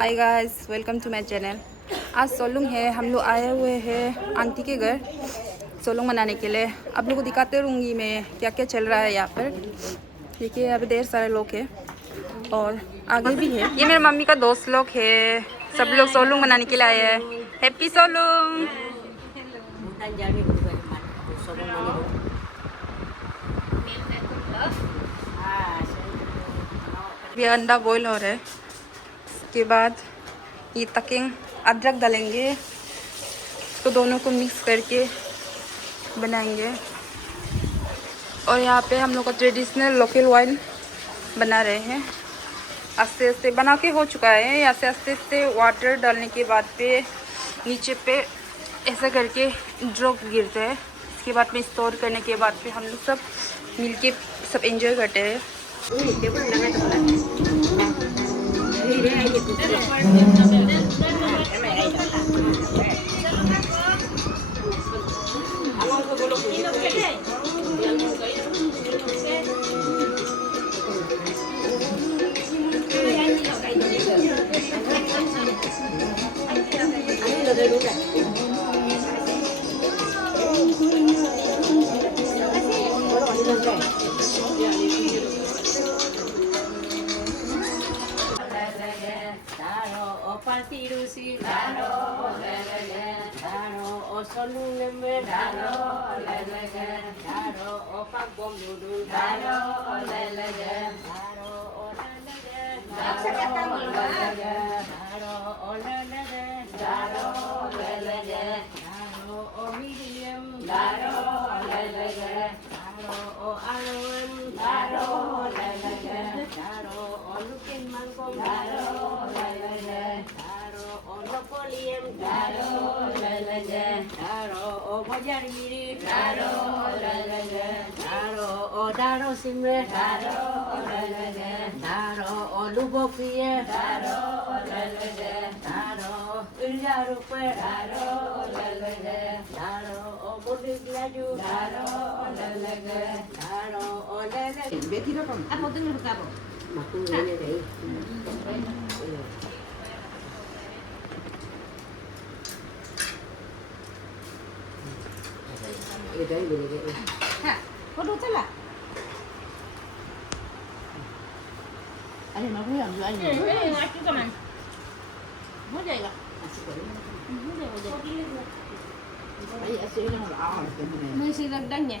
Hi guys, welcome to my channel. आज सोलुंग है, हम लोग आए हुए हैं आंटी के घर सोलुंग मनाने के लिए। आप लोगों को दिखाते रहूँगी मैं क्या क्या चल रहा है यहाँ पर। देखिए अभी ढेर सारे लोग हैं और आगे भी है। ये मेरे मम्मी का दोस्त लोग है, सब लोग सोलुंग मनाने के लिए आए हैं। हैप्पी सोलुंग। ये अंडा बॉईल हो रहा है, उसके बाद ये तकिंग अदरक डालेंगे, इसको दोनों को मिक्स करके बनाएंगे। और यहाँ पे हम लोग का ट्रेडिशनल लोकल वाइन बना रहे हैं। आस्ते आस्ते बना के हो चुका है। यहाँ से आस्ते आस्ते वाटर डालने के बाद पे नीचे पे ऐसा करके ड्रॉप गिरते हैं। इसके बाद में स्टोर करने के बाद पे हम लोग सब मिलके सब एंजॉय करते हैं। Daro simre daro lubo kiye daro iljaru pe daro mudik laju daro olele betira kon apa dengar kabo maku ini deh ini deh ha kau salah anh nói với anh anh nói chứ con anh mới đây gặp mới đây mới đang nhỉ